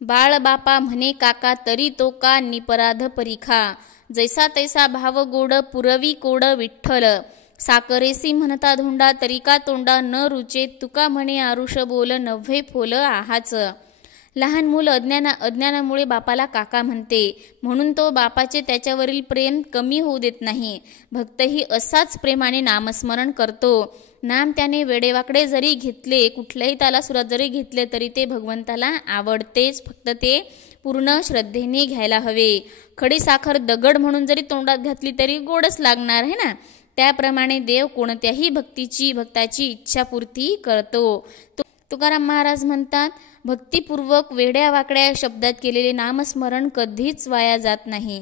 बाळ बापा म्हणे काका तरी तो का निपराध परीखा। जैसा तैसा भाव गोड पुरवी कोड विठ्ठल। साकरेसी म्हणता धोंडा तरी का तोंडा न रुचे तुका म्हणे आरुष बोल नव्हे फोल आहाच। लहान मूल अज्ञानामुळे बापाला काका म्हणते, म्हणून तो बापाचे त्याच्यावरील प्रेम कमी होऊ देत नाही। भक्तही असाच प्रेमाने नामस्मरण करतो। नाम त्याने वेडेवाकडे जरी घेतले, कुठल्याही तालासुरात जरी घेतले तरी ते भगवंताला आवडतेच, फक्त ते पूर्ण श्रद्धेने घ्यायला हवे। खडी साखर दगड म्हणून जरी तोंडात घातली तरी गोडच लागणार आहे ना। त्याप्रमाणे देव कोणत्याही भक्ताची इच्छापूर्ती करतो। तुकाराम महाराज म्हणतात, भक्तिपूर्वक वेड्या वाकड्या शब्दात केलेले नामस्मरण कधीच वाया जात नाही।